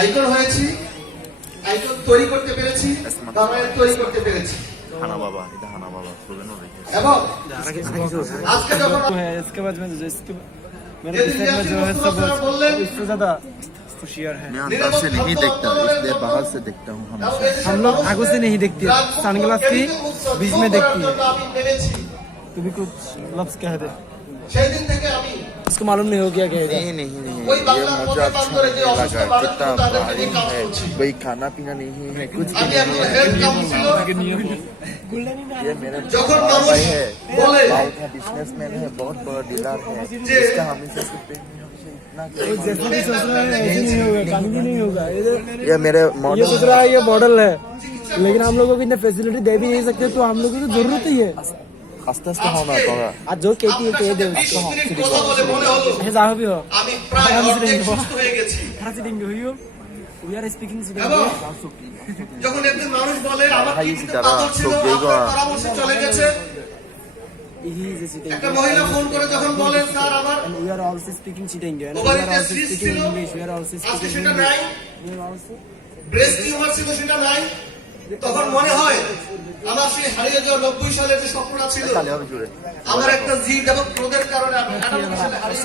Icon হয়েছি, icon তৈরি করতে পেরেছি, তৈরি করতে পেরেছি। হানা বাবা, এটা হানা বাবা, এবং আজকে যখন इसके बाद में मेरे दिमाग में जो है सब इससे ज्यादा खुशियार है। मैं अंदर से नहीं देखता, इसलिए बाहर से देखता हूँ हमेशा। हम लोग आगों से नहीं देखते, सनग्लास की बीच में देखती है। तू भी कुछ लफ्ज कह दे। সেই দিন থেকে আমি उसको मालूम नहीं हो गया क्या है। नहीं, ये मुझे अच्छा नहीं लगा, कितना भारी है, कोई खाना पीना नहीं है, कुछ भी আমি এখন नहीं হেলথ কাউন্সিলর। है। ये मेरे যখন बड़ा মানুষ भाई है, বলে भाई का बिजनेसमैन है, बहुत बड़ा डीलर है, इसका हमेशा से इतना वो जैसे भी सोच रहा है ऐसे नहीं होगा, काम भी नहीं होगा। ये मेरे ये मॉडल सोच रहा है ये मॉडल है, लेकिन हम लोगों को इतने फैसिलिटी दे भी नहीं सकते, तो हम लोगों को जरूरत ही है। আস্তে আস্তে होना पड़ा। आज जो कहती है कह दे उसको। 20 মিনিট কথা বলে মনে হলো ऐसे जाओ भी हो। আমি প্রায় অর্ধেক সুস্থ হয়ে গেছি। How's it going? You? We are speaking এবং Sudanese. যখন একজন মানুষ বলে আমার ভাই, কিডনিতে যারা পাথর ছিল, চোখ দেখো। আপনার পরামর্শে চলে গেছে। He is a Sudanese. একটা মহিলা ফোন করে যখন বলেন স্যার আমার And we are also speaking Chitango. And we ওভারিতে are also cyst speaking ছিল, English. We are also আজকে speaking সেটা English. নাই। We are also. Breast tumour ছিল, সেটা নাই। তখন মনে হয় আমার সেই হারিয়ে যাওয়া 90 সালের যে স্বপ্নটা ছিল, তাহলে হবে জুড়ে আমার একটা জিদ এবং ক্রোধের কারণে আমি 98 সালে হারিয়ে